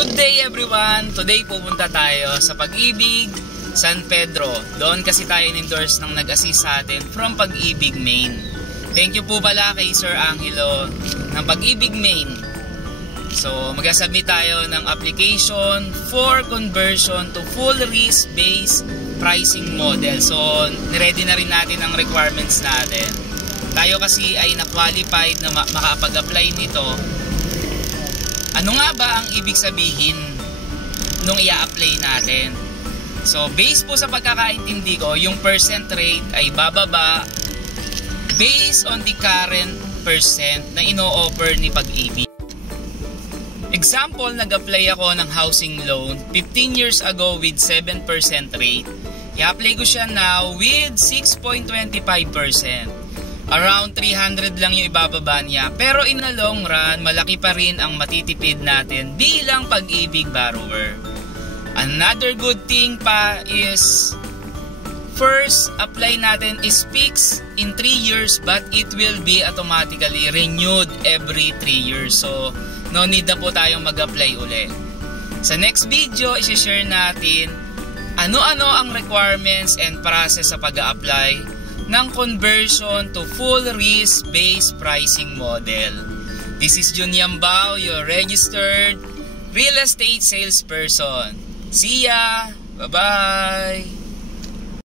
Good day everyone! Today pupunta tayo sa Pag-ibig, San Pedro. Doon kasi tayo in-endorse ng nag-assist sa atin from Pag-ibig, Maine. Thank you po pala kay Sir Angelo ng Pag-ibig, Maine. So mag-submit tayo ng application for conversion to full risk-based pricing model. So niready na rin natin ang requirements natin. Tayo kasi ay na-qualified na makapag-apply nito. Ano nga ba ang ibig sabihin nung i-apply natin? So based po sa pagkakaintindi ko, yung percent rate ay bababa based on the current percent na ino-offer ni Pag-ibig. Example, nag-apply ako ng housing loan 15 years ago with 7% rate. I-apply ko siya now with 6.25%. Around 300 lang yung ibababa niya. Pero in the long run, malaki pa rin ang matitipid natin bilang Pag-ibig borrower. Another good thing pa is, first apply natin is fixed in 3 years but it will be automatically renewed every 3 years. So, no need na po tayong mag-apply uli. Sa next video, isi-share natin ano-ano ang requirements and process sa pag-a-apply ng conversion to full risk-based pricing model. This is Jun Yambao, your registered real estate salesperson. See ya! Bye-bye!